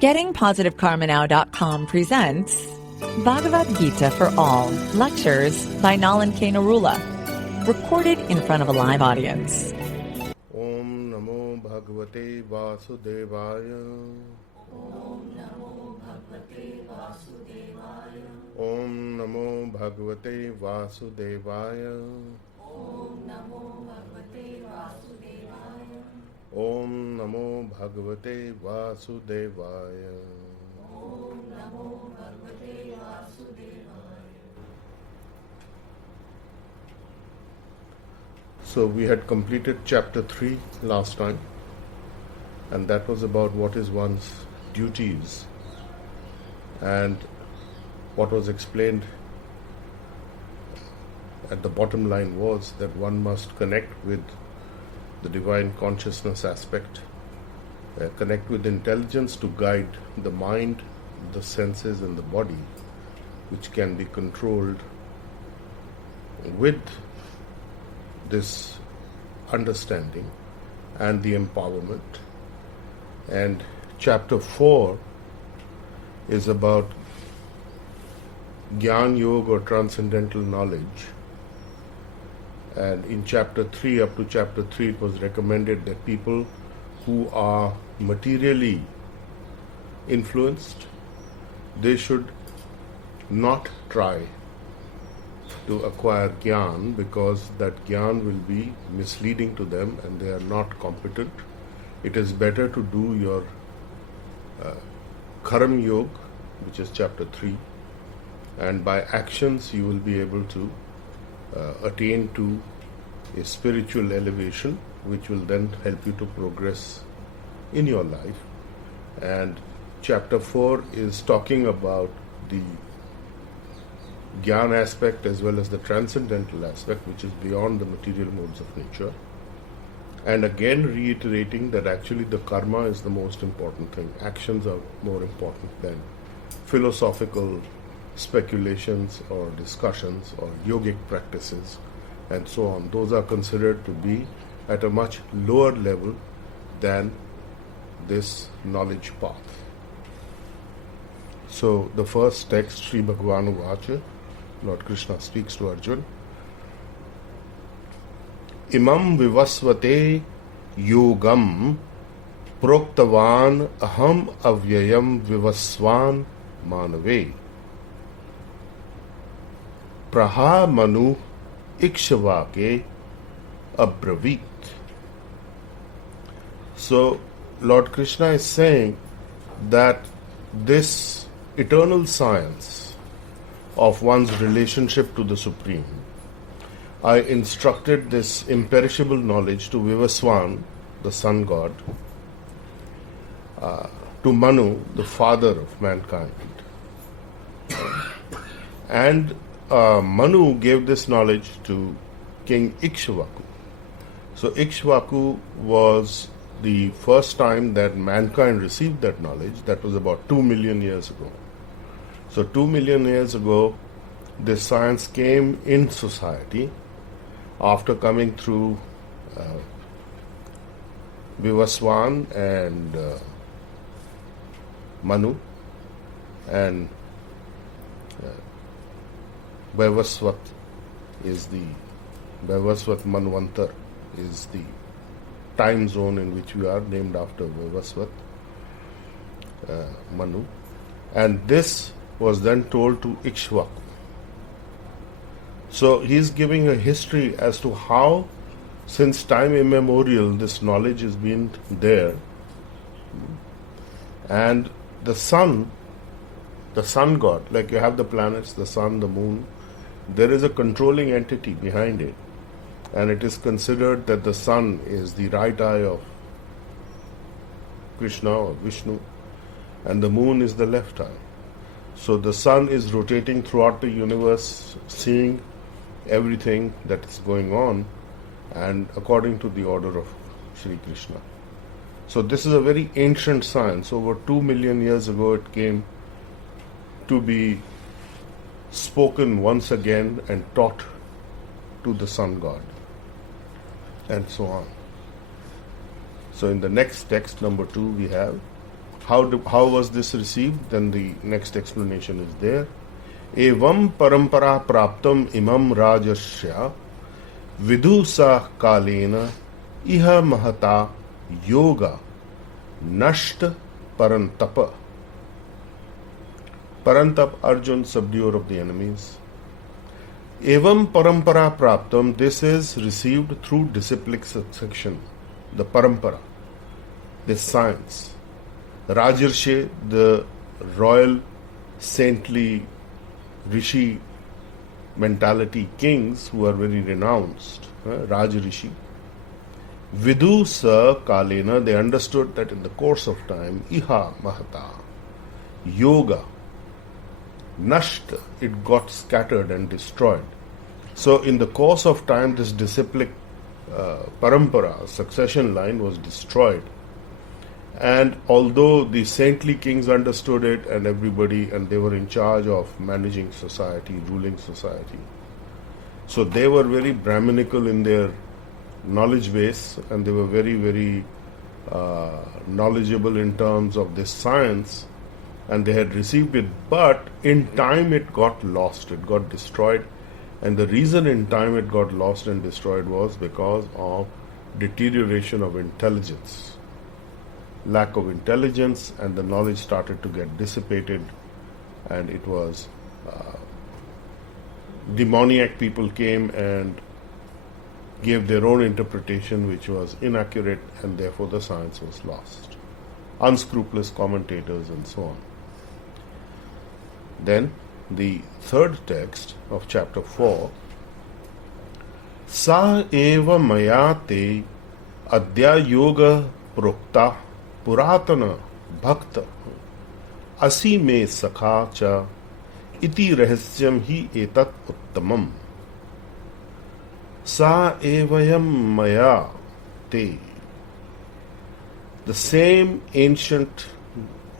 GettingPositiveKarmaNow.com presents Bhagavad Gita for All, lectures by Nalan K. Narula, recorded in front of a live audience. Om Namo Bhagavate Vasudevaya. Om Namo Bhagavate Vasudevaya. Om Namo Bhagavate Vasudevaya. Om Namo Bhagavate Vasudevaya. Om Namo Bhagavate Vasudevaya. Om Namo Bhagavate Vasudevaya. So we had completed chapter 3 last time, and that was about what is one's duties, and what was explained at the bottom line was that one must connect with the divine consciousness aspect, connect with intelligence to guide the mind, the senses and the body, which can be controlled with this understanding and the empowerment. And chapter 4 is about Gyan Yoga or transcendental knowledge. And in chapter 3, up to chapter 3, it was recommended that people who are materially influenced, they should not try to acquire Gyan, because that Gyan will be misleading to them and they are not competent. It is better to do your Karma Yoga, which is chapter 3, and by actions you will be able to attain to a spiritual elevation, which will then help you to progress in your life. And chapter 4 is talking about the Gyan aspect as well as the transcendental aspect, which is beyond the material modes of nature, and again reiterating that actually the karma is the most important thing. Actions are more important than philosophical speculations or discussions or yogic practices and so on. Those are considered to be at a much lower level than this knowledge path. So the first text, Sri Bhagavan Uvacha, Lord Krishna speaks to Arjuna. Imam vivasvate yogam proktavan aham avyayam vivasvan manave praha manu ikshvake abravit. So Lord Krishna is saying that this eternal science of one's relationship to the Supreme, I instructed this imperishable knowledge to Vivaswan, the sun god, to Manu, the father of mankind. And Manu gave this knowledge to King Ikshvaku. So Ikshvaku was the first time that mankind received that knowledge. That was about 2 million years ago. So 2 million years ago, this science came in society after coming through Vivaswan and Manu, and Vaivasvat is the Vaivasvat Manvantar is the time zone in which we are, named after Vaivasvat Manu, and this was then told to Ikshvaku. So he is giving a history as to how, since time immemorial, this knowledge has been there, and the sun god, like you have the planets, the sun, the moon, there is a controlling entity behind it, and it is considered that the sun is the right eye of Krishna or Vishnu, and the moon is the left eye. So the sun is rotating throughout the universe, seeing everything that is going on, and according to the order of Sri Krishna. So this is a very ancient science. Over 2 million years ago it came to be spoken once again and taught to the sun god, and so on. So in the next text, number 2, we have How was this received? Then the next explanation is there. Evam parampara praptam imam rajasya vidusa kalena iha mahata yoga nasht parantapa. Parantap, Arjun, subduer of the enemies. Evam parampara praptam, this is received through disciplic succession, the parampara, the science. Rajarshe, the royal, saintly, rishi mentality kings who are very renounced, Rajrishi. Vidusa Kalena, they understood that in the course of time, Iha Mahata, yoga, Nasht, it got scattered and destroyed. So in the course of time, this disciplic parampara, succession line was destroyed. And although the saintly kings understood it and everybody, and they were in charge of managing society, ruling society. So they were very Brahminical in their knowledge base, and they were very, very knowledgeable in terms of this science, and they had received it, but in time it got lost, it got destroyed. And the reason in time it got lost and destroyed was because of deterioration of intelligence. Lack of intelligence, and the knowledge started to get dissipated, and it was demoniac people came and gave their own interpretation which was inaccurate, and therefore the science was lost. Unscrupulous commentators and so on. Then the third text of chapter 4, Sa eva maya te adya yoga prokta puratana bhakta asi me sakha cha iti rahasyam hi etat uttamam. Sa evayam maya te, the same ancient,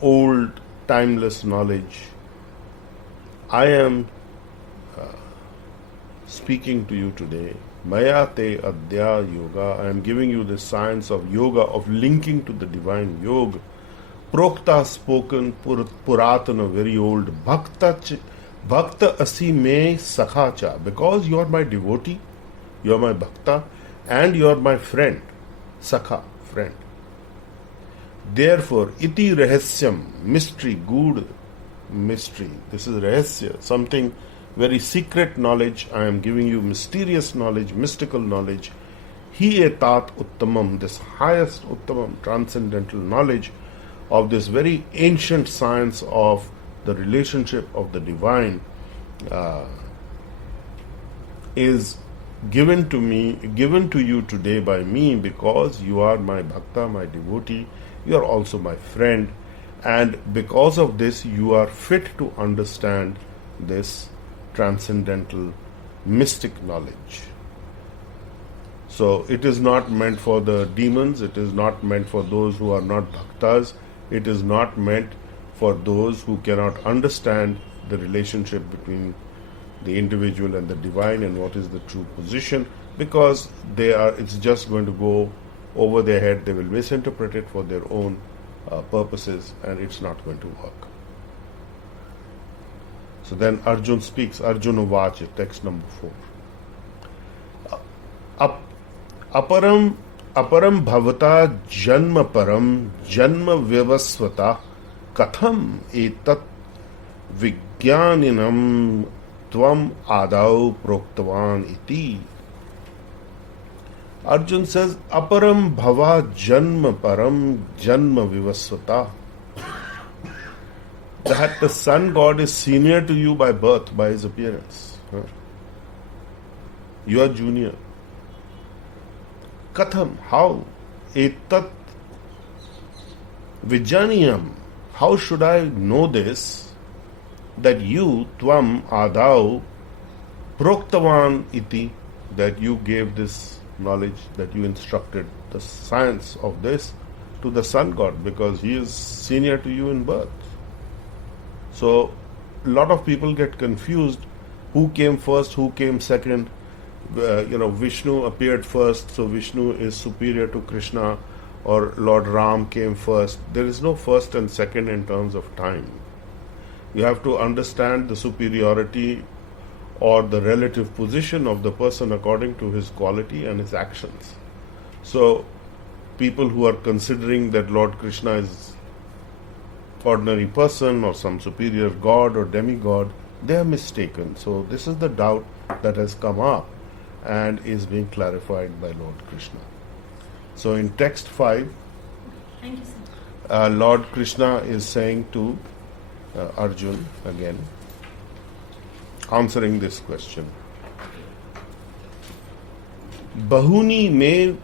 old, timeless knowledge I am speaking to you today. Maya te adya yoga. I am giving you the science of yoga, of linking to the divine yoga. Prokta, spoken, puratana, very old. Bhakta asi me sakhacha. Because you are my devotee, you are my bhakta, and you are my friend. Sakha, friend. Therefore, iti rahasyam, mystery, good mystery. This is rahasya, something very secret knowledge. I am giving you mysterious knowledge, mystical knowledge. Hi etat uttamam, this highest uttamam, transcendental knowledge of this very ancient science of the relationship of the divine is given to me, given to you today by me, because you are my bhakta, my devotee, you are also my friend, and because of this you are fit to understand this transcendental mystic knowledge. So it is not meant for the demons, it is not meant for those who are not bhaktas, it is not meant for those who cannot understand the relationship between the individual and the divine and what is the true position, because it's just going to go over their head. They will misinterpret it for their own purposes, and it's not going to work. So then Arjun speaks, Arjuna Vacha, text number 4. Aparam bhavata janma param janma vyavasvata katham etat vigyaninam tvam adau proktavan iti. Arjun says, aparam bhava janma param janma vivasvata. That the sun god is senior to you by birth, by his appearance. You are junior. Katham, how? Etat vijaniyam. How should I know this? That you, tvam adau, proktavan iti, that you gave this knowledge, that you instructed the science of this to the sun god, because he is senior to you in birth. So a lot of people get confused, who came first, who came second. Vishnu appeared first, so Vishnu is superior to Krishna, or Lord Ram came first. There is no first and second in terms of time. You have to understand the superiority or the relative position of the person according to his quality and his actions. So, people who are considering that Lord Krishna is ordinary person or some superior god or demigod, they are mistaken. So, this is the doubt that has come up and is being clarified by Lord Krishna. So, in text 5, Thank you, sir. Lord Krishna is saying to Arjun again, answering this question. Bahuni me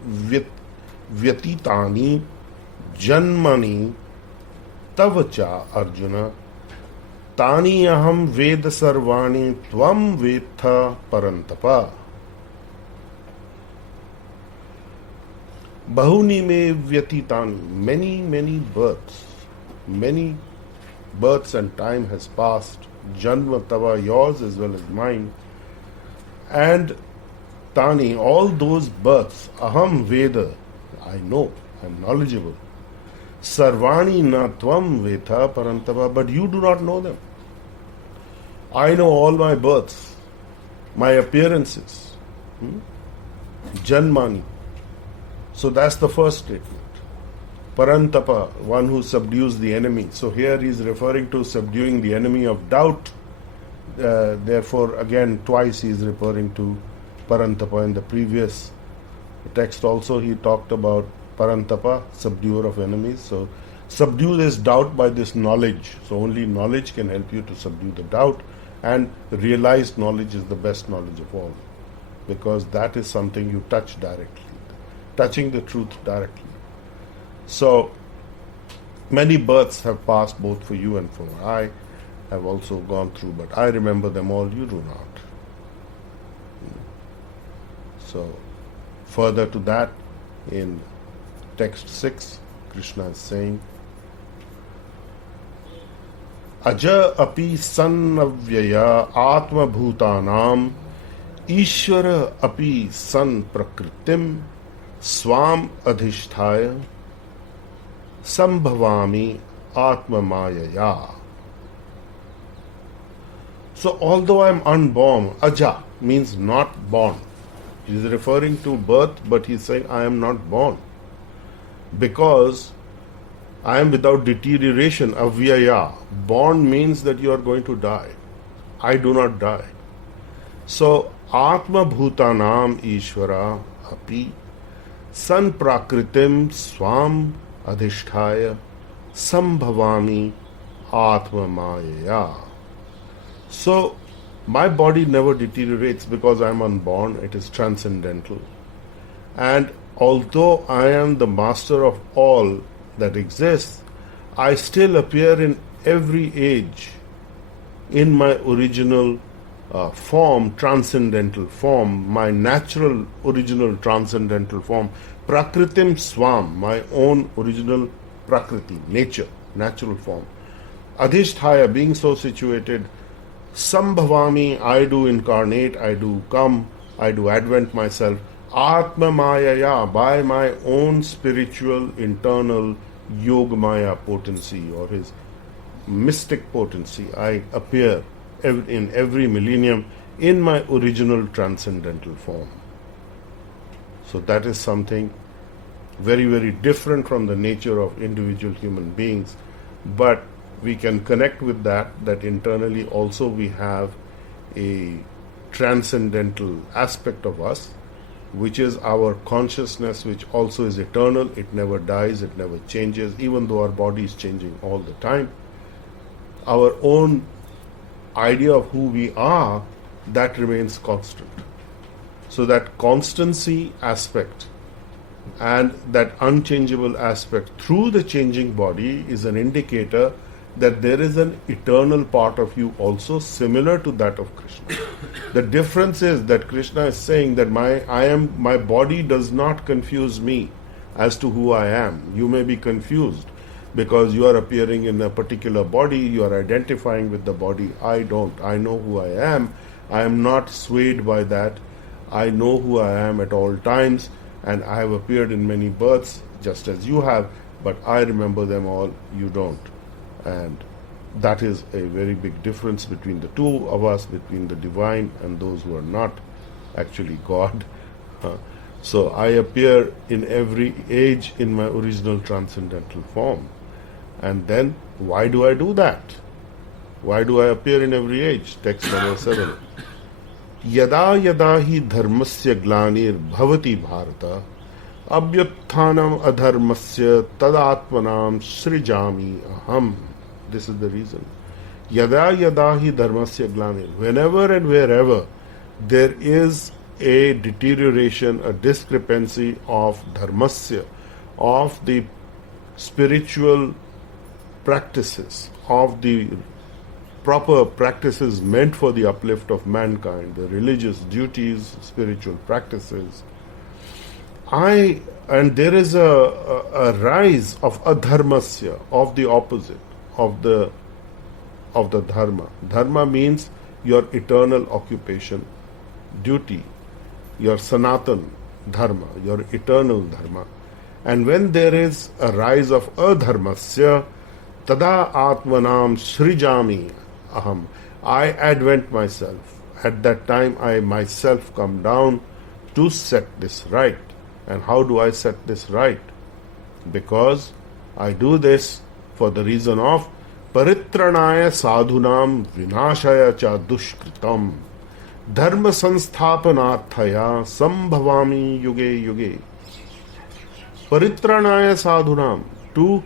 vyatitani janmani tavacha Arjuna tani aham ved sarvani tvam vetha parantapa. Bahuni me vyatitani, many births and time has passed. Janma tava, yours as well as mine. And Tani, all those births, aham veda, I know, I'm knowledgeable. Sarvani na tvam vetha parantava, but you do not know them. I know all my births, my appearances. Janmani. So that's the first statement. Parantapa, one who subdues the enemy. So here he is referring to subduing the enemy of doubt. Therefore, again, twice he is referring to Parantapa. In the previous text also he talked about Parantapa, subduer of enemies. So subdue this doubt by this knowledge. So only knowledge can help you to subdue the doubt, and realized knowledge is the best knowledge of all, because that is something you touch directly, touching the truth directly. So, many births have passed both for you and for me. I have also gone through, but I remember them all, you do not. So, further to that, in text 6, Krishna is saying, Aja api sannavyaya atma bhutanam ishvara api san prakritim swam adhishthaya sambhavami atma mayaya. So although I am unborn, aja means not born. He is referring to birth, but he is saying I am not born, because I am without deterioration. Avyaya. Born means that you are going to die. I do not die. So atma bhutanam ishvara api san prakritim swam adhishthaya sambhavami atma mayaya. So my body never deteriorates because I am unborn. It is transcendental. And although I am the master of all that exists, I still appear in every age in my original form, transcendental form, my natural original transcendental form, prakritim swam, my own original prakriti, nature, natural form. Adhishthaya, being so situated, sambhavami, I do incarnate, I do come, I do advent myself, atma mayaya, by my own spiritual internal yogamaya potency or his mystic potency, I appear in every millennium in my original transcendental form. So that is something very, very different from the nature of individual human beings, but we can connect with that internally also we have a transcendental aspect of us, which is our consciousness, which also is eternal. It never dies, it never changes, even though our body is changing all the time. Our own idea of who we are, that remains constant. So that constancy aspect and that unchangeable aspect through the changing body is an indicator that there is an eternal part of you also similar to that of Krishna. The difference is that Krishna is saying that my body does not confuse me as to who I am. You may be confused because you are appearing in a particular body, you are identifying with the body. I don't. I know who I am. I am not swayed by that. I know who I am at all times, and I have appeared in many births just as you have, but I remember them all, you don't. And that is a very big difference between the two of us, between the divine and those who are not actually God. So I appear in every age in my original transcendental form. And then, why do I do that? Why do I appear in every age? Text number 7. Yada yada hi dharmasya glanir bhavati bharata abhyutthanam adharmasya tadatmanam srijami aham. This is the reason. Yada yada hi dharmasya glanir. Whenever and wherever there is a deterioration, a discrepancy of dharmasya, of the spiritual practices, of the proper practices meant for the uplift of mankind, the religious duties, spiritual practices, and there is a rise of adharmasya, of the opposite, of the dharma. Dharma means your eternal occupation, duty, your sanatan dharma, your eternal dharma. And when there is a rise of adharmasya, tada atmanam srijami aham, I advent myself. At that time I myself come down to set this right. And how do I set this right? Because I do this for the reason of paritranaya sadhunam vinashaya cha dushkritam dharma sansthapanarthaya sambhavami yuge yuge. Paritranaya sadhunam, to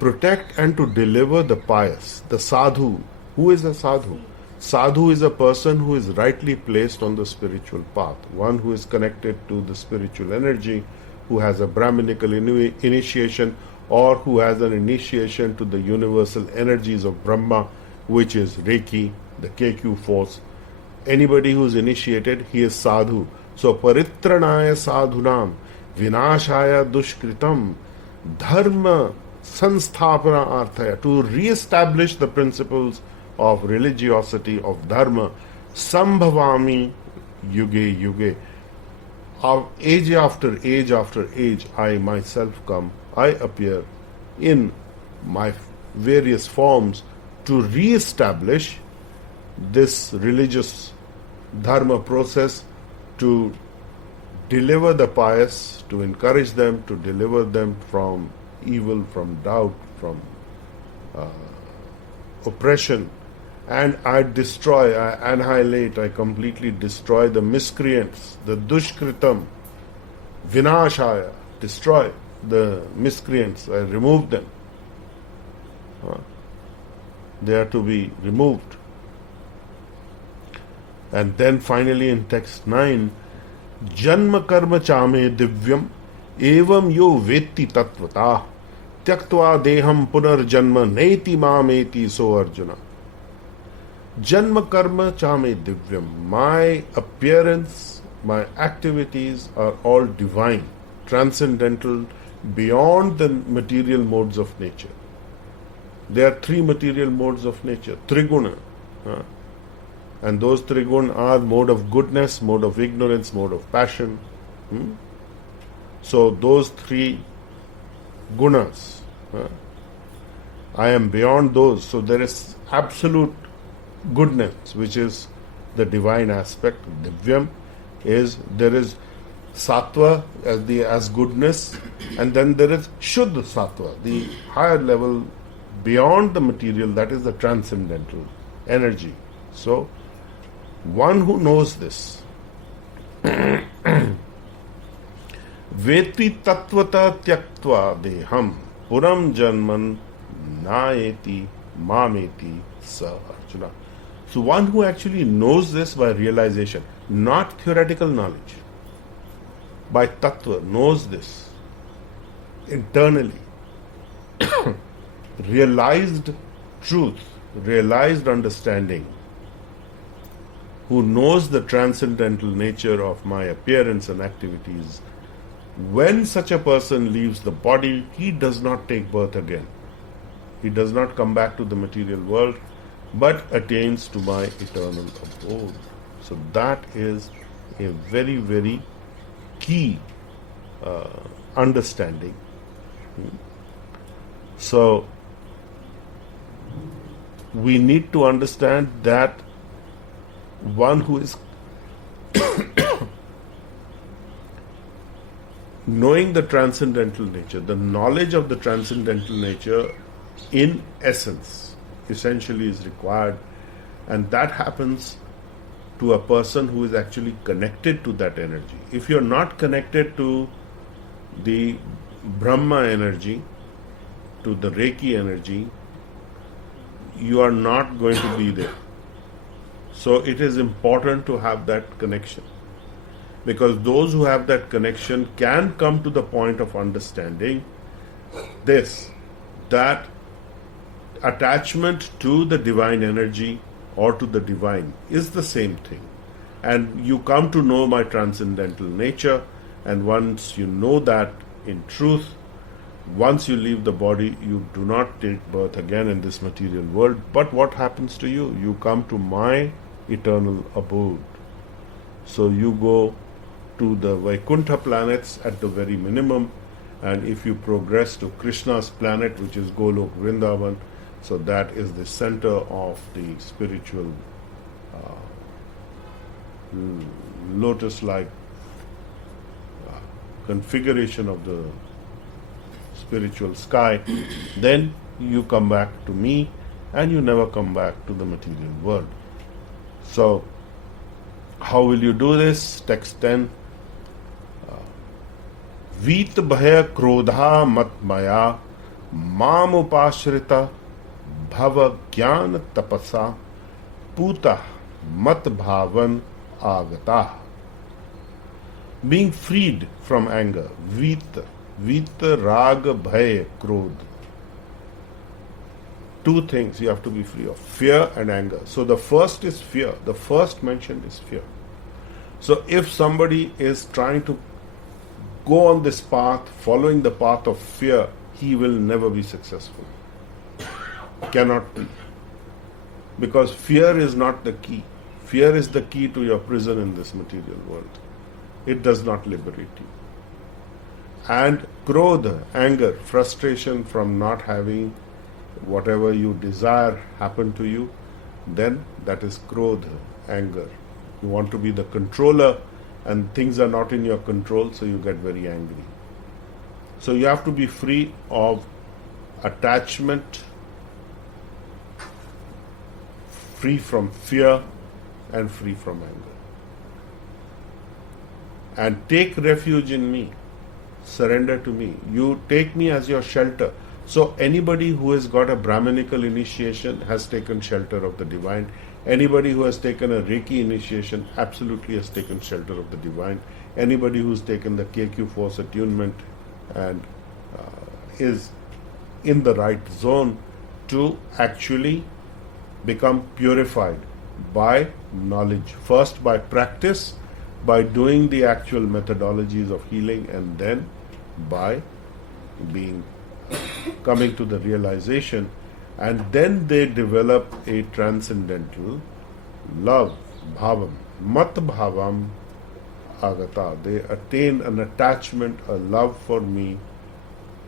protect and to deliver the pious, the sadhu. Who is a sadhu? Sadhu is a person who is rightly placed on the spiritual path, one who is connected to the spiritual energy, who has a Brahminical initiation, or who has an initiation to the universal energies of Brahma, which is Reiki, the KQ force. Anybody who is initiated, he is sadhu. So, paritranaya sadhunam, vinashaya dushkritam, dharma sanstapana arthaya, to re-establish the principles of religiosity, of dharma, sambhavami yuge yuge. Of age after age after age, I myself come, I appear in my various forms to re-establish this religious dharma process, to deliver the pious, to encourage them, to deliver them from evil, from doubt, from oppression. And I destroy, I annihilate, I completely destroy the miscreants, the dushkritam, vinashaya, destroy the miscreants, I remove them. They are to be removed. And then finally in text 9, Janma karma chame divyam evam yo vetti tatvata tyaktva deham punarjanma neti mameti so Arjuna. Janma karma chame divyam. My appearance, my activities are all divine, transcendental, beyond the material modes of nature. There are three material modes of nature, triguna. And those triguna are mode of goodness, mode of ignorance, mode of passion. So those three gunas, I am beyond those. So there is absolute goodness, which is the divine aspect. Divyam is, there is sattva as goodness, and then there is shuddha sattva, the higher level beyond the material, that is the transcendental energy. So one who knows this, veti tattvata tyaktva deham puram janman naeti mameti sa Arjuna. So one who actually knows this by realization, not theoretical knowledge, by tattva, knows this internally, realized truth, realized understanding, who knows the transcendental nature of my appearance and activities, when such a person leaves the body, he does not take birth again. He does not come back to the material world, but attains to my eternal abode. So that is a very, very key understanding So we need to understand that one who is knowing the transcendental nature, the knowledge of the transcendental nature in essence, essentially is required, and that happens to a person who is actually connected to that energy. If you're not connected to the Brahma energy, to the Reiki energy, you are not going to be there. So it is important to have that connection, because those who have that connection can come to the point of understanding this, that attachment to the divine energy or to the divine is the same thing. And you come to know my transcendental nature, and once you know that in truth, once you leave the body, you do not take birth again in this material world. But what happens to you? You come to my eternal abode. So you go to the Vaikuntha planets at the very minimum, and if you progress to Krishna's planet, which is Golok Vrindavan, so that is the center of the spiritual lotus-like configuration of the spiritual sky, then you come back to me and you never come back to the material world. So how will you do this? Text 10. Vit bhaya krodha mat maya mam upashrita bhava jnana tapasa puta mat bhavan agata. Being freed from anger. Vita rag bhaya krodh. Two things you have to be free of: fear and anger. So the first is fear. The first mentioned is fear. So if somebody is trying to go on this path, following the path of fear, he will never be successful. Cannot be. Because fear is not the key. Fear is the key to your prison in this material world. It does not liberate you. And krodha, anger, frustration from not having whatever you desire happen to you, then that is krodha, anger. You want to be the controller and things are not in your control, so you get very angry. So you have to be free of attachment, free from fear, and free from anger. And take refuge in me. Surrender to me. You take me as your shelter. So anybody who has got a Brahminical initiation has taken shelter of the divine. Anybody who has taken a Reiki initiation absolutely has taken shelter of the divine. Anybody who's taken the KQ force attunement and is in the right zone to actually become purified by knowledge. First by practice, by doing the actual methodologies of healing, and then by coming to the realization, and then they develop a transcendental love, bhavam, mat bhavam agata. They attain an attachment, a love for me,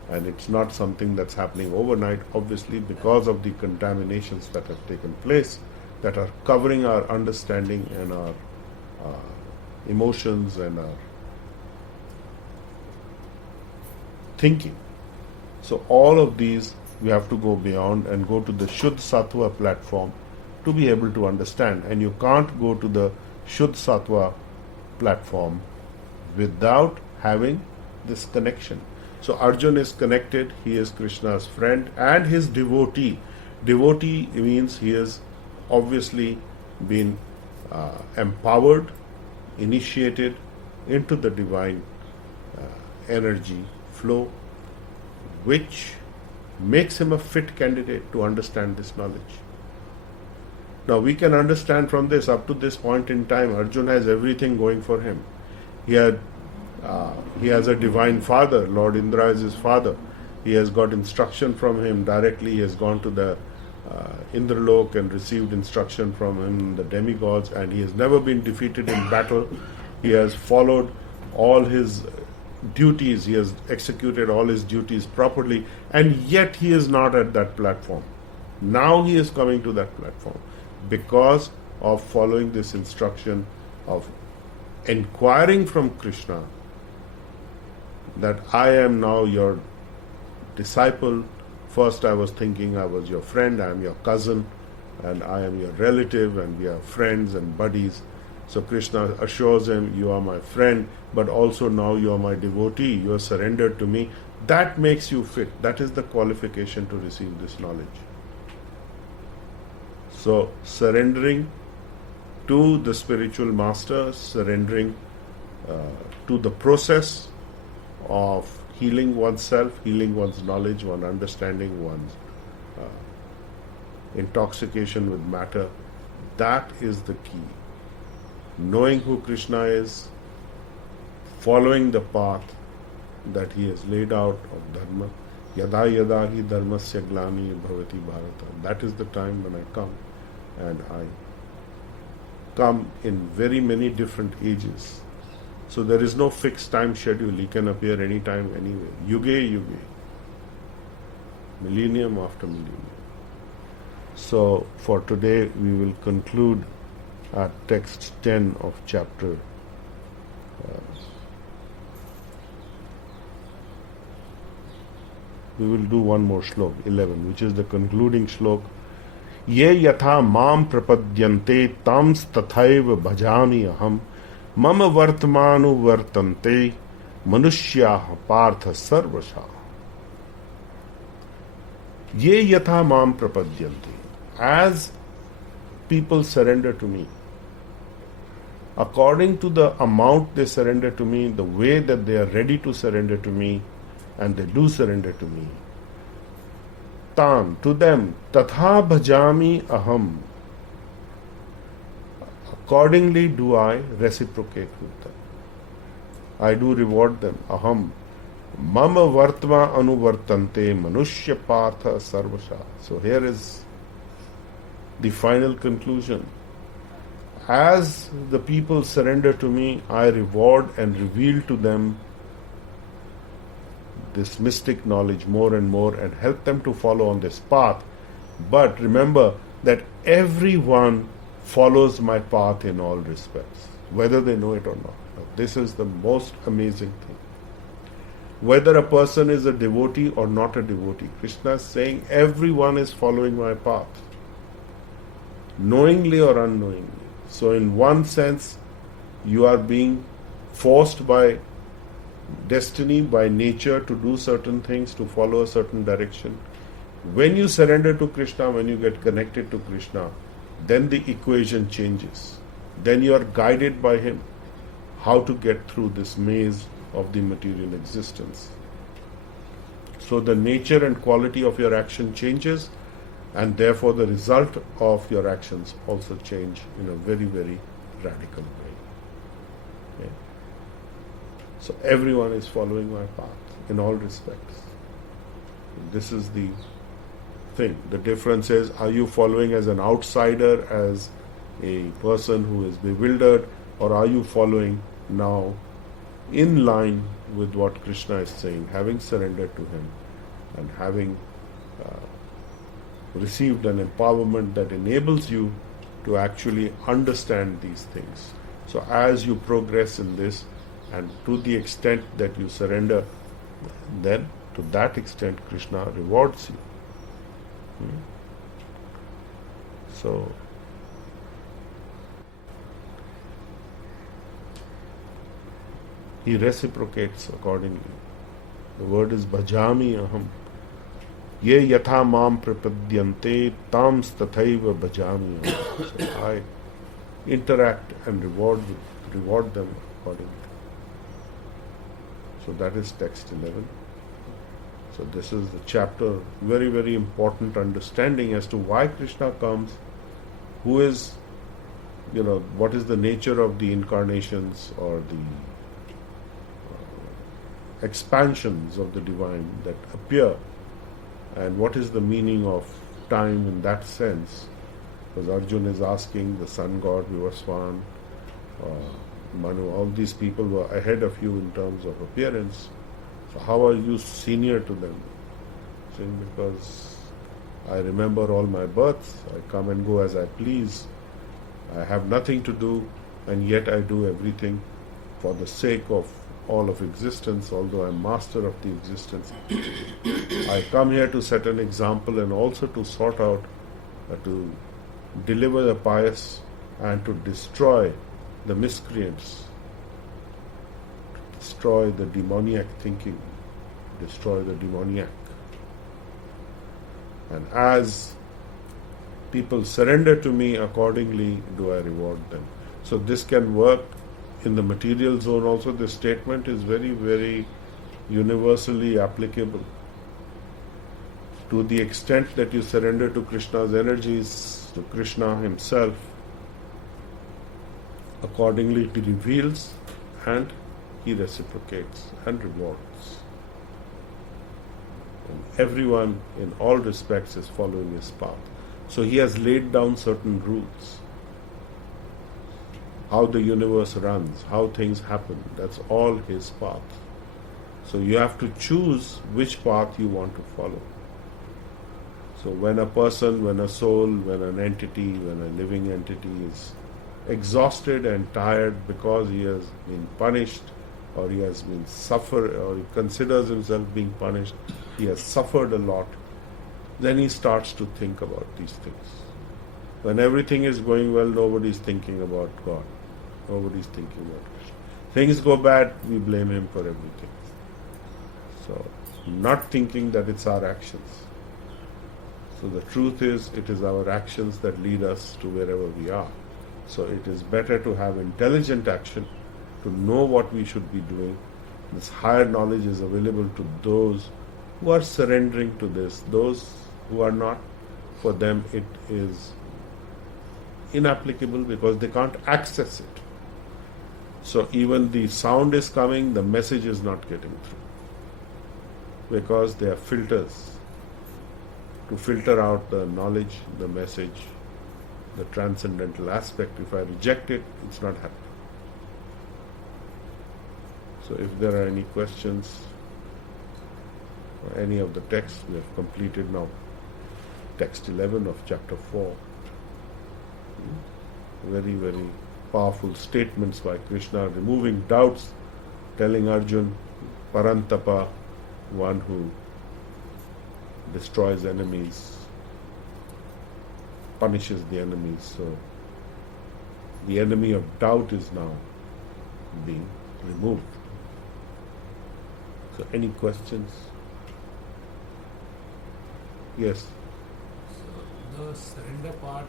and it's not something that's happening overnight, obviously, because of the contaminations that have taken place, that are covering our understanding and our emotions and our thinking. So all of these we have to go beyond and go to the Shuddh Sattva platform to be able to understand. And you can't go to the Shuddh Sattva platform without having this connection. So Arjun is connected, he is Krishna's friend and his devotee. Devotee means he has obviously been empowered, initiated into the divine energy flow, which makes him a fit candidate to understand this knowledge. Now we can understand from this, up to this point in time, Arjun has everything going for him. He has a divine father. Lord Indra is his father. He has got instruction from him directly. He has gone to the Indralok and received instruction from him, the demigods, and he has never been defeated in battle. He has followed all his duties, he has executed all his duties properly, and yet he is not at that platform. Now he is coming to that platform because of following this instruction of inquiring from Krishna that I am now your disciple. First I was thinking I was your friend, I am your cousin, and I am your relative, and we are friends and buddies. So Krishna assures him, you are my friend, but also now you are my devotee, you are surrendered to me. That makes you fit. That is the qualification to receive this knowledge. So surrendering to the spiritual master, surrendering to the process of healing oneself, healing one's knowledge, one understanding, one's intoxication with matter, that is the key. Knowing who Krishna is, following the path that he has laid out of dharma. Yada yada hi dharmasya glani bhavati bharata. That is the time when I come, and I come in very many different ages. So there is no fixed time schedule. He can appear anytime, anywhere. Yuge yuge. Millennium after millennium. So for today we will conclude at text 10 of chapter we will do one more shlok, 11, which is the concluding shlok. Ye yatha mam prapadyante tams tathaiva bhajami aham mama vartmanu vartante manushyaha partha sarvasha. Ye yatha mam prapadyante. As people surrender to me, according to the amount they surrender to me, the way that they are ready to surrender to me, and they do surrender to me, tam, to them, tatha bhajami aham, accordingly do I reciprocate with them. I do reward them. Aham mama vartma anuvartante manushya partha sarvasha. So here is the final conclusion. As the people surrender to me, I reward and reveal to them this mystic knowledge more and more and help them to follow on this path. But remember that everyone follows my path in all respects, whether they know it or not. Now, this is the most amazing thing. Whether a person is a devotee or not a devotee, Krishna is saying everyone is following my path, knowingly or unknowingly. So in one sense, you are being forced by destiny, by nature, to do certain things, to follow a certain direction. When you surrender to Krishna, when you get connected to Krishna, then the equation changes. Then you are guided by him how to get through this maze of the material existence. So the nature and quality of your action changes, and therefore the result of your actions also change in a very, very radical way. Okay? So everyone is following my path in all respects. This is the thing. The difference is, are you following as an outsider, as a person who is bewildered, or are you following now in line with what Krishna is saying, having surrendered to him and having received an empowerment that enables you to actually understand these things. So as you progress in this, and to the extent that you surrender, then to that extent Krishna rewards you. So he reciprocates accordingly. The word is bhajami aham. Ye yatha mam prapadyante tams tathaiva bhajami aham. So I interact and reward them accordingly. So that is text 11. So this is the chapter, very, very important understanding as to why Krishna comes, who is, what is the nature of the incarnations or the expansions of the divine that appear, and what is the meaning of time in that sense. Because Arjuna is asking the sun god Vivaswan, Manu, all these people were ahead of you in terms of appearance. So how are you senior to them? Saying, because I remember all my births, I come and go as I please, I have nothing to do, and yet I do everything for the sake of all of existence, although I'm master of the existence. I come here to set an example and also to sort out, to deliver the pious and to destroy the miscreants, destroy the demoniac thinking, destroy the demoniac. And as people surrender to me, accordingly do I reward them. So this can work in the material zone also. This statement is very, very universally applicable. To the extent that you surrender to Krishna's energies, to Krishna himself, accordingly he reveals and he reciprocates and rewards. And everyone in all respects is following his path. So he has laid down certain rules. How the universe runs, how things happen, that's all his path. So you have to choose which path you want to follow. So when a person, when a soul, when an entity, when a living entity is exhausted and tired because he has been punished, or he has been suffered, or he considers himself being punished, he has suffered a lot, then he starts to think about these things. When everything is going well, nobody is thinking about God. Nobody is thinking about Krishna. Things go bad, we blame him for everything. So, not thinking that it's our actions. So the truth is, it is our actions that lead us to wherever we are. So it is better to have intelligent action, to know what we should be doing. This higher knowledge is available to those who are surrendering to this. Those who are not, for them it is inapplicable because they can't access it. So even the sound is coming, the message is not getting through, because they are filters to filter out the knowledge, the message, the transcendental aspect. If I reject it, it's not happening. So if there are any questions or any of the texts, we have completed now text 11 of chapter 4. Very, very powerful statements by Krishna, removing doubts, telling Arjun, Parantapa, one who destroys enemies, punishes the enemies. So the enemy of doubt is now being removed. So any questions? Yes. So the surrender part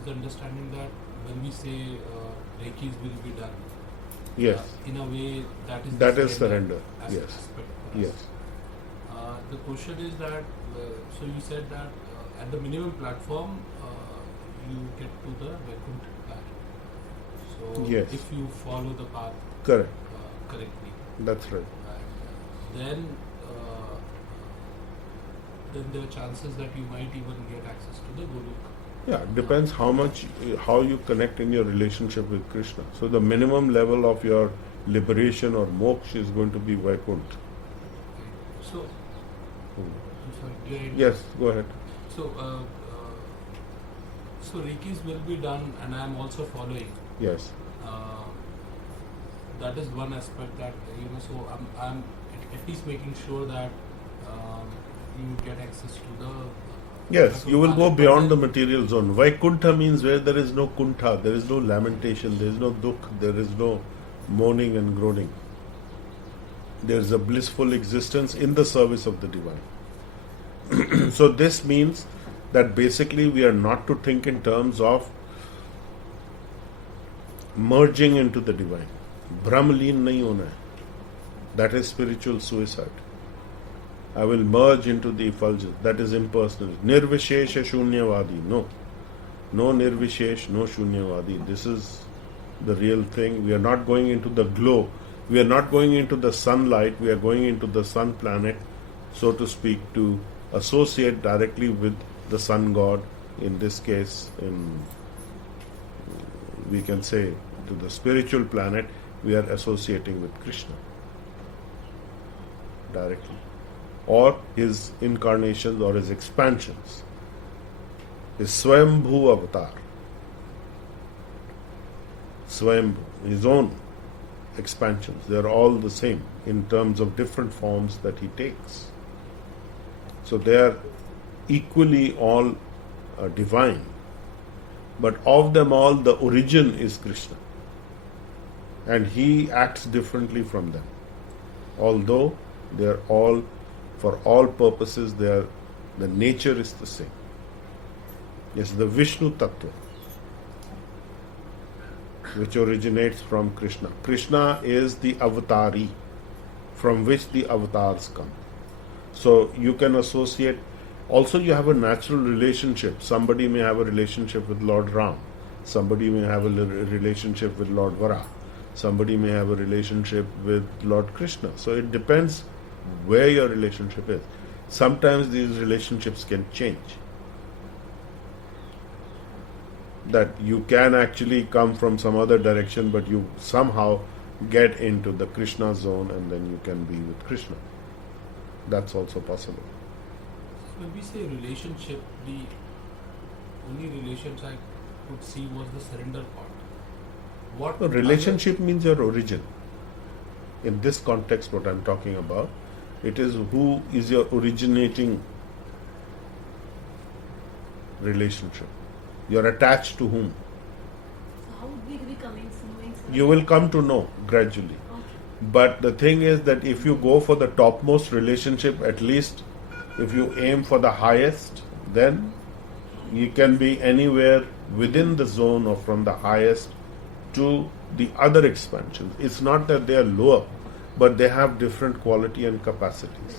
is understanding that when we say Reikis will be done, Yes. In a way that is That the is surrender. Yes. aspect for us. Yes. The question is that, so you said that at the minimum platform, you get to the Vaikuntha path. So Yes. if you follow the path Correct. correctly, That's right. then there are chances that you might even get access to the Golok. Yeah, it depends how you connect in your relationship with Krishna. So the minimum level of your liberation or moksha is going to be Vaikuntha. So, I'm sorry, go ahead. Yes, go ahead. So, so Reikis will be done, and I am also following. Yes. That is one aspect that So I'm at least making sure that you get access to the. Yes, you will go beyond the material zone. Vaikuntha means where there is no kuntha, there is no lamentation, there is no dukh, there is no moaning and groaning. There is a blissful existence in the service of the divine. So this means that basically we are not to think in terms of merging into the divine. Brahmaleen nahi hona hai. That is spiritual suicide. I will merge into the effulgence. That is impersonal. Nirvishesha shunyavadi. No. No nirvishesh, no shunyavadi. This is the real thing. We are not going into the glow. We are not going into the sunlight. We are going into the sun planet, so to speak, to associate directly with the sun god. In this case, we can say to the spiritual planet, we are associating with Krishna directly, or his incarnations or his expansions, his Swayambhu avatar, Swayambhu, his own expansions. They are all the same in terms of different forms that he takes. So they are equally all divine, but of them all, the origin is Krishna, and he acts differently from them. Although they are all, for all purposes, the nature is the same. Yes, the Vishnu Tattva, which originates from Krishna. Krishna is the avatari from which the avatars come. So you can associate. Also, you have a natural relationship. Somebody may have a relationship with Lord Ram. Somebody may have a relationship with Lord Vara. Somebody may have a relationship with Lord Krishna. So it depends where your relationship is. Sometimes these relationships can change. That you can actually come from some other direction, but you somehow get into the Krishna zone and then you can be with Krishna. That's also possible. When we say relationship, the only relationship I could see was the surrender part. What No, relationship means your origin. In this context, what I'm talking about, it is who is your originating relationship. You're attached to whom? How would we be coming, knowing, sir? You will come to know gradually. Okay. But the thing is that if you go for the topmost relationship, at least if you aim for the highest, then you can be anywhere within the zone or from the highest to the other expansions. It's not that they are lower, but they have different quality and capacities.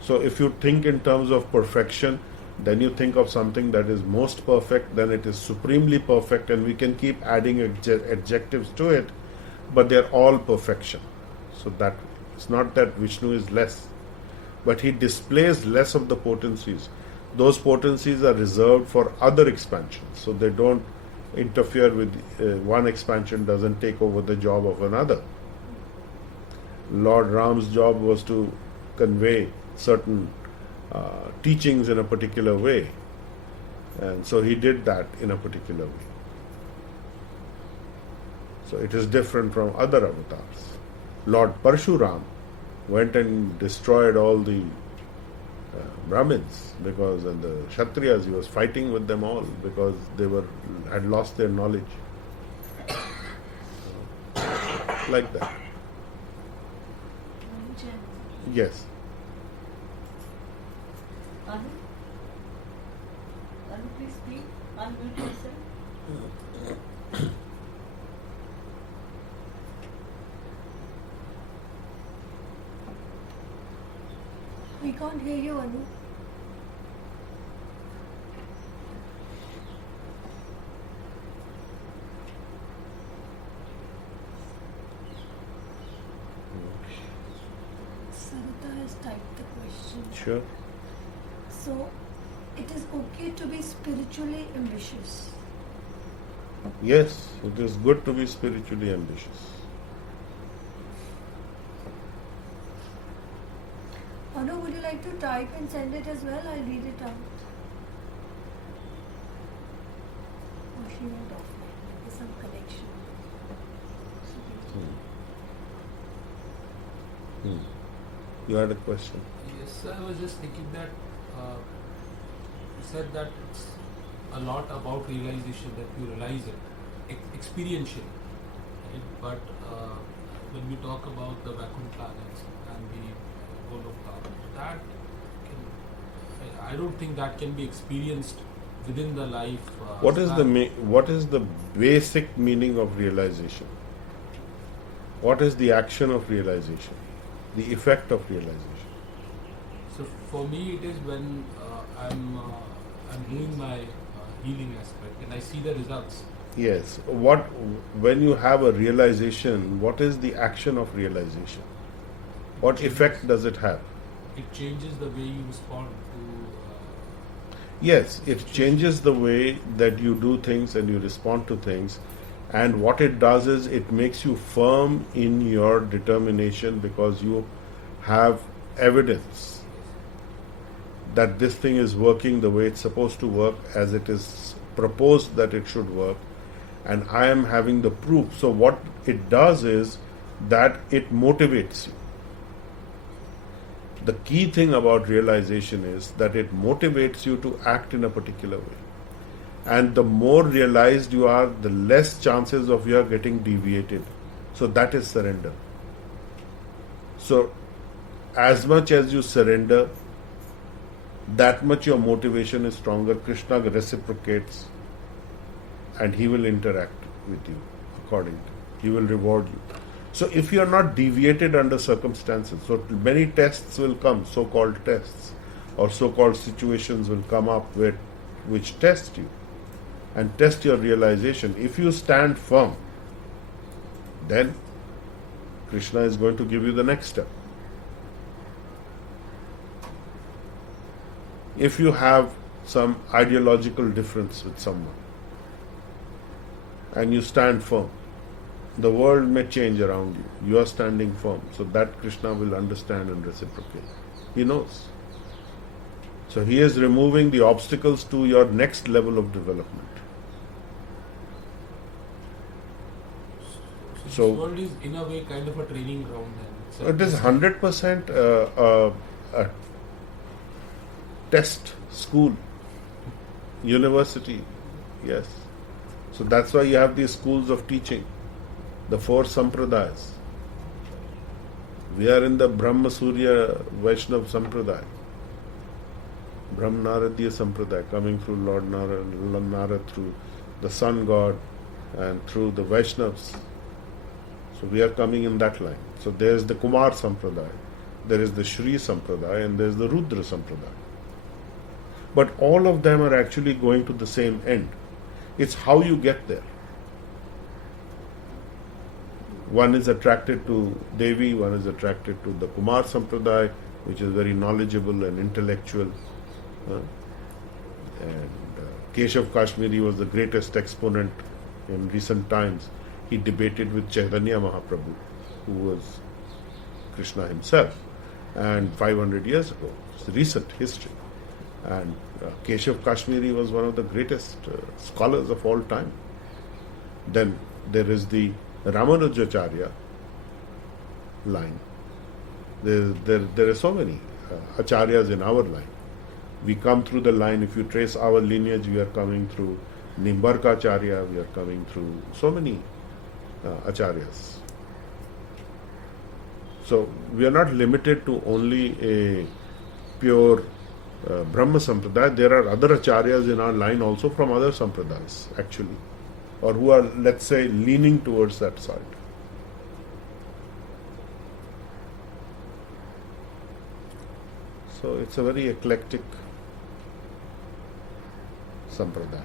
So if you think in terms of perfection, then you think of something that is most perfect, then it is supremely perfect, and we can keep adding adjectives to it, but they're all perfection. So that it's not that Vishnu is less, but he displays less of the potencies. Those potencies are reserved for other expansions, so they don't interfere with one expansion, doesn't take over the job of another. Lord Ram's job was to convey certain teachings in a particular way, and so he did that in a particular way. So it is different from other avatars. Lord Parshuram went and destroyed all the Brahmins because, and the Kshatriyas, he was fighting with them all because they had lost their knowledge. Like that. Yes. Anu, please speak. Unmute yourself. We can't hear you, Anu. Sarita has typed the question. Sure. So, it is okay to be spiritually ambitious. Yes, it is good to be spiritually ambitious. Anu, would you like to type and send it as well? I'll read it out. Oh, she went offline. There's some connection. You had a question. Yes, I was just thinking that you said that it's a lot about realization, that you realize it experientially, right? But when we talk about the vacuum planets and the Golokta, that I don't think that can be experienced within the life. What is span. what is the basic meaning of realization? What is the action of realization? The effect of realization? So for me, it is when I'm doing my healing aspect and I see the results. Yes. When you have a realization, what is the action of realization? What effect does it have? It changes the way you respond to. Yes, it changes the way that you do things and you respond to things, And what it does is it makes you firm in your determination because you have evidence that this thing is working the way it's supposed to work, as it is proposed that it should work, and I am having the proof. So what it does is that it motivates you. The key thing about realization is that it motivates you to act in a particular way. And the more realized you are, the less chances of your getting deviated. So that is surrender. So as much as you surrender, that much your motivation is stronger. Krishna reciprocates and he will interact with you accordingly. He will reward you. So if you are not deviated under circumstances, so many tests will come, so-called tests or so-called situations will come up which test you and test your realization. If you stand firm, then Krishna is going to give you the next step. If you have some ideological difference with someone and you stand firm, the world may change around you. You are standing firm. So that Krishna will understand and reciprocate. He knows. So he is removing the obstacles to your next level of development. So this world is in a way kind of a training ground then. It is 100% a test school, university, yes. So that's why you have these schools of teaching, the 4 sampradayas. We are in the Brahma Surya Vaishnava Sampradaya, Brahma Naradiya Sampradaya, coming through Lord Narad, through the Sun God and through the Vaishnavas. So we are coming in that line. So there is the Kumar Sampradaya, there is the Shri Sampradaya, and there is the Rudra Sampradaya. But all of them are actually going to the same end. It's how you get there. One is attracted to Devi, one is attracted to the Kumar Sampradaya, which is very knowledgeable and intellectual. Keshav Kashmiri was the greatest exponent in recent times. He debated with Chaitanya Mahaprabhu, who was Krishna himself, and 500 years ago. It's recent history. And Keshav Kashmiri was one of the greatest scholars of all time. Then there is the Ramanujacharya line. There are so many acharyas in our line. We come through the line, if you trace our lineage, we are coming through Nimbarkacharya, we are coming through so many acharyas. So we are not limited to only a pure Brahma Sampradaya. There are other acharyas in our line also from other sampradayas actually, or who are, let's say, leaning towards that side. So it's a very eclectic sampradaya.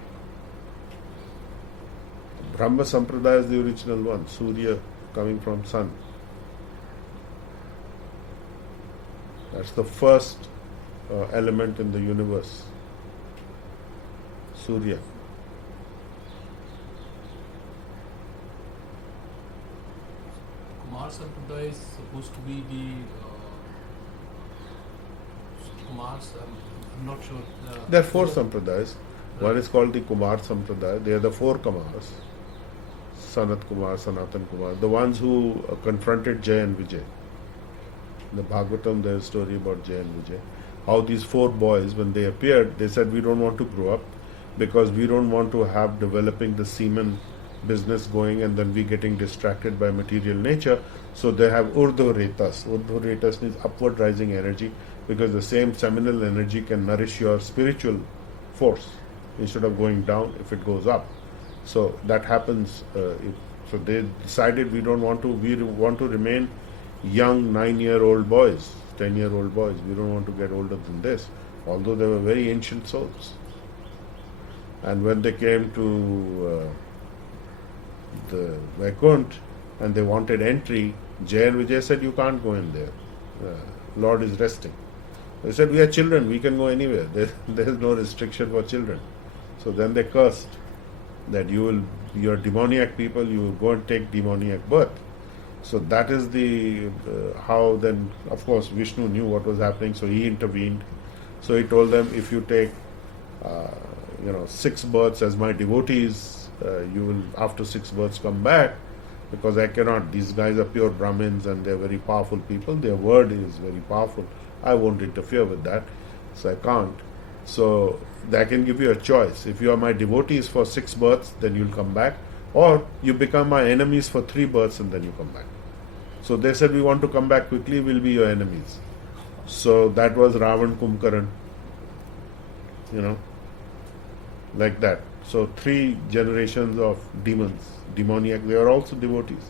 Brahma Sampradaya is the original one, Surya coming from sun. That's the first element in the universe, Surya. Kumar Sampradaya is supposed to be the Kumars. I'm not sure. There are 4 sampradayas. One is called the Kumar Sampradaya. They are the 4 Kumars. Sanat Kumar, Sanatan Kumar, the ones who confronted Jay and Vijay. In the Bhagavatam, there is a story about Jay and Vijay. How these 4 boys, when they appeared, they said, we don't want to grow up because we don't want to have developing the semen business going and then we getting distracted by material nature. So they have Urdhva Retas. Urdhva Retas means upward rising energy, because the same seminal energy can nourish your spiritual force instead of going down if it goes up. So that happens. So they decided we want to remain young 9-year-old boys, 10-year-old boys. We don't want to get older than this, although they were very ancient souls. And when they came to the Vaikunt and they wanted entry, Jay and Vijay said, you can't go in there. Lord is resting. They said, we are children, we can go anywhere. There is no restriction for children. So then they cursed that you're demoniac people, you will go and take demoniac birth. So that is the how then, of course, Vishnu knew what was happening, so he intervened. So he told them, if you take, 6 births as my devotees, you will after 6 births come back, because I cannot. These guys are pure Brahmins and they're very powerful people. Their word is very powerful. I won't interfere with that, so I can't. So I can give you a choice. If you are my devotees for 6 births, then you'll come back, or you become my enemies for 3 births and then you come back. So they said, we want to come back quickly, we'll be your enemies. So that was Ravan Kumbhakaran, like that. So 3 generations of demons, demoniac, they are also devotees.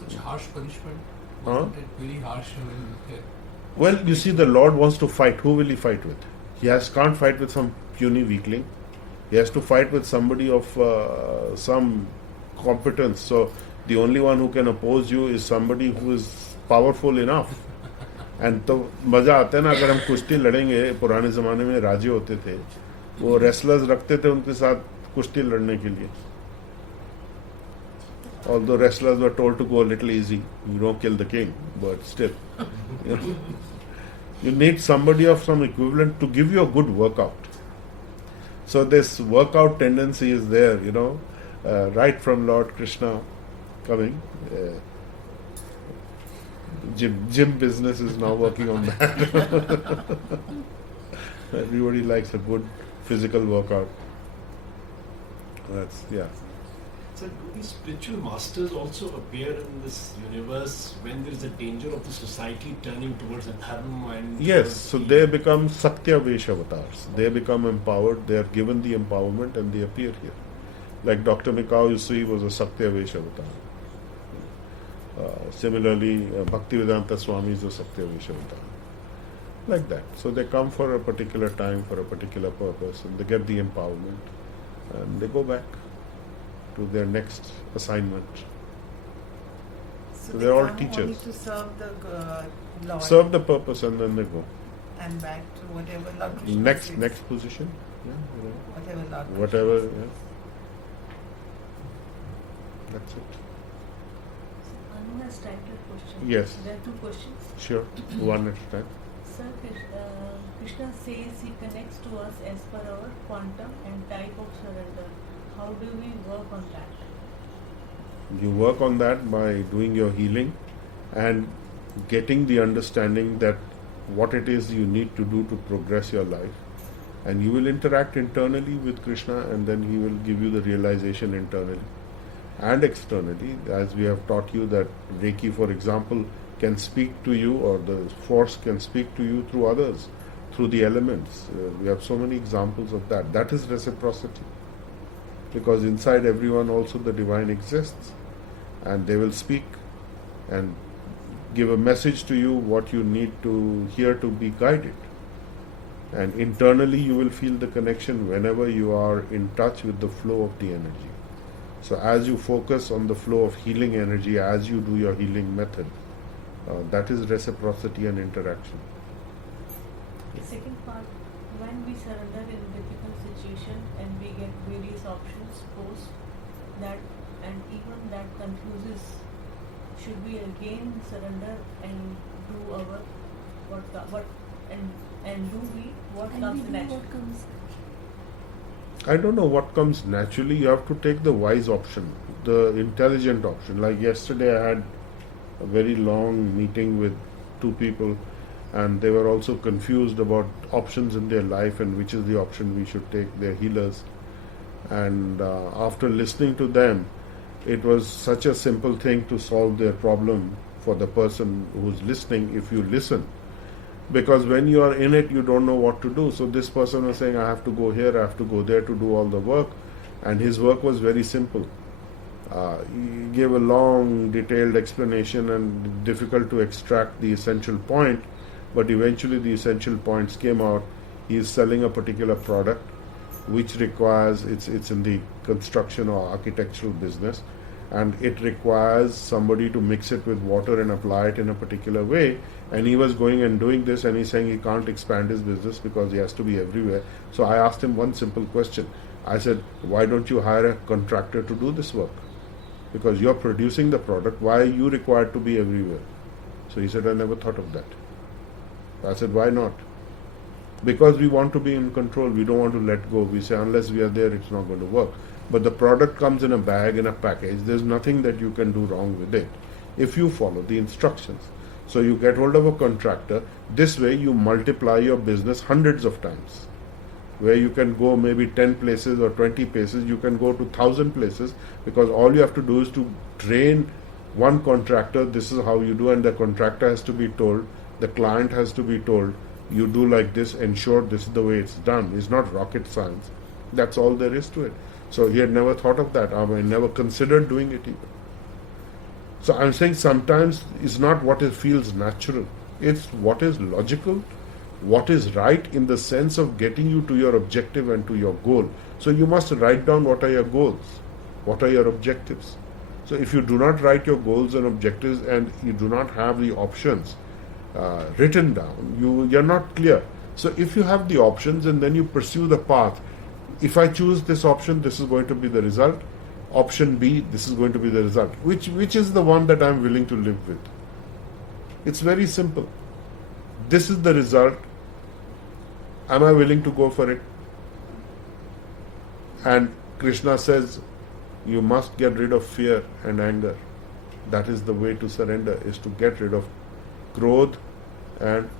Such harsh punishment. Huh? Wasn't it very harsh? Well, you see, the Lord wants to fight. Who will he fight with? He can't fight with some puny weakling. He has to fight with somebody of some competence. So the only one who can oppose you is somebody who is powerful enough. And तो मज़ा आता है ना, अगर हम कुश्ती लड़ेंगे, पुराने ज़माने में राजे होते थे, वो रेसलर्स रखते थे उनके साथ कुश्ती लड़ने के लिए. Although wrestlers were told to go a little easy, you don't kill the king, but still, you need somebody of some equivalent to give you a good workout. So this workout tendency is there, right from Lord Krishna coming. Gym business is now working on that. Everybody likes a good physical workout. So do these spiritual masters also appear in this universe when there is a danger of the society turning towards a dharma? Yes, so they become Satya Vesh avatars. They become empowered, they are given the empowerment and they appear here. Like Dr. Mikau, you see, was a Satya Vesh avatar. Similarly, Bhaktivedanta Swami is a Satya Vesh avatar. Like that. So they come for a particular time, for a particular purpose, and they get the empowerment and they go back to their next assignment. So they're all come teachers. only to serve the Lord. Serve the purpose and then they go. And back to whatever Lord Krishna says. Next position. Whatever Lord Krishna Whatever. says. Yeah. That's it. Anu has typed a question. Yes. There are 2 questions. Sure. One at a time. Sir, Krishna says he connects to us as per our quantum and type of surrender. How do we work on that? You work on that by doing your healing and getting the understanding that what it is you need to do to progress your life. And you will interact internally with Krishna, and then he will give you the realization internally and externally. As we have taught you that Reiki, for example, can speak to you, or the force can speak to you through others, through the elements. We have so many examples of that. That is reciprocity. Because inside everyone also the divine exists, and they will speak and give a message to you what you need to hear to be guided. And internally you will feel the connection whenever you are in touch with the flow of the energy. So as you focus on the flow of healing energy, as you do your healing method, that is reciprocity and interaction. The second part, when we surrender in difficult situation and we get various options post that, and even that confuses, should we again surrender and do our what comes next? What comes I don't know what comes naturally. You have to take the wise option, the intelligent option. Like yesterday I had a very long meeting with 2 people, and they were also confused about options in their life and which is the option we should take. They're healers. And after listening to them, it was such a simple thing to solve their problem for the person who's listening if you listen. Because when you are in it, you don't know what to do. So this person was saying, I have to go here, I have to go there to do all the work. And his work was very simple. He gave a long, detailed explanation and difficult to extract the essential point. But eventually the essential points came out. He is selling a particular product which requires, it's in the construction or architectural business, and it requires somebody to mix it with water and apply it in a particular way. And he was going and doing this, and he's saying he can't expand his business because he has to be everywhere. So I asked him one simple question: I said, why don't you hire a contractor to do this work? Because you're producing the product, why are you required to be everywhere? So he said, I never thought of that. I said, why not? Because we want to be in control, we don't want to let go. We say, unless we are there, it's not going to work. But the product comes in a bag, in a package. There's nothing that you can do wrong with it if you follow the instructions. So you get hold of a contractor. This way you multiply your business hundreds of times. Where you can go maybe 10 places or 20 places, you can go to 1,000 places, because all you have to do is to train one contractor, this is how you do, and the contractor has to be told, the client has to be told, you do like this, ensure this is the way it's done. It's not rocket science. That's all there is to it. So he had never thought of that. I mean, never considered doing it even. So I'm saying sometimes it's not what it feels natural. It's what is logical, what is right in the sense of getting you to your objective and to your goal. So you must write down what are your goals, what are your objectives. So if you do not write your goals and objectives and you do not have the options written down, you're not clear. So if you have the options and then you pursue the path, if I choose this option, this is going to be the result. Option B, this is going to be the result. Which is the one that I'm willing to live with? It's very simple. This is the result. Am I willing to go for it? And Krishna says, you must get rid of fear and anger. That is the way to surrender, is to get rid of krodh and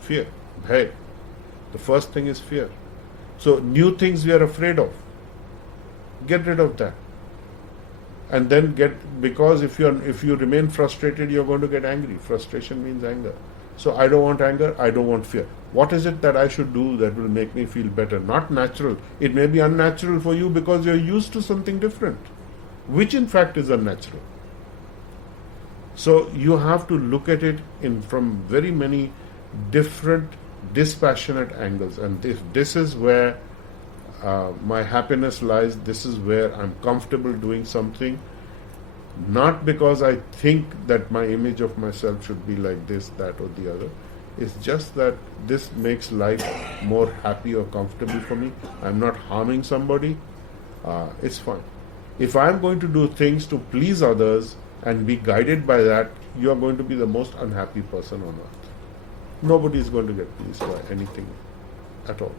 fear. Bhay. The first thing is fear. So new things we are afraid of. Get rid of that. And then because if you remain frustrated, you're going to get angry. Frustration means anger. So I don't want anger, I don't want fear. What is it that I should do that will make me feel better? Not natural. It may be unnatural for you because you're used to something different, which in fact is unnatural. So you have to look at it from very many different dispassionate angles. And this is where my happiness lies. This is where I'm comfortable doing something. Not because I think that my image of myself should be like this, that or the other. It's just that this makes life more happy or comfortable for me. I'm not harming somebody. It's fine. If I'm going to do things to please others and be guided by that, you are going to be the most unhappy person on earth. Nobody is going to get pleased by anything at all.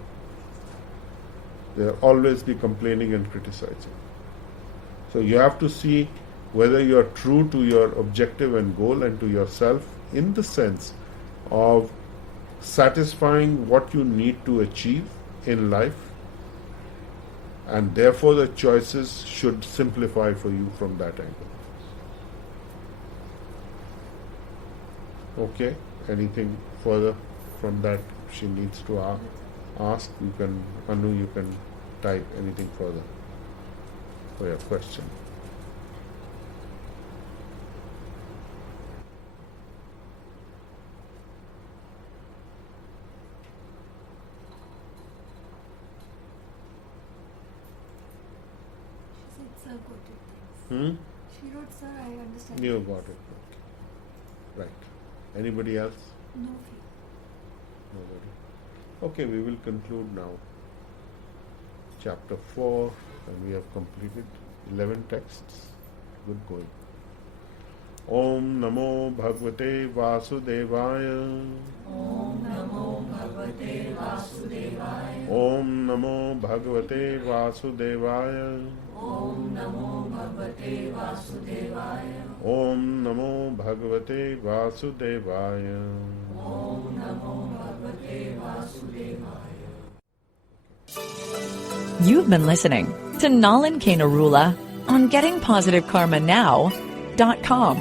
They'll always be complaining and criticizing. So you have to see whether you are true to your objective and goal and to yourself in the sense of satisfying what you need to achieve in life, and therefore the choices should simplify for you from that angle. Okay, anything further from that she needs to ask? You can, Anu, you can type anything further for your question. She said, sir, got it, thanks. She wrote, sir, I understand. You got it. Okay. Right. Anybody else? No. Nobody. Okay, we will conclude now. Chapter 4, and we have completed 11 texts. Good going. Om Namo Bhagavate Vasudevaya. Om Namo Bhagavate Vasudevaya. Om Namo Bhagavate Vasudevaya. Om Namo Bhagavate Vasudevaya. Om Namo Bhagavate Vasudevaya. Om Namo Bhagavate Vasudevaya. You've been listening to Nalan Kane Arula on GettingPositiveKarmaNow.com.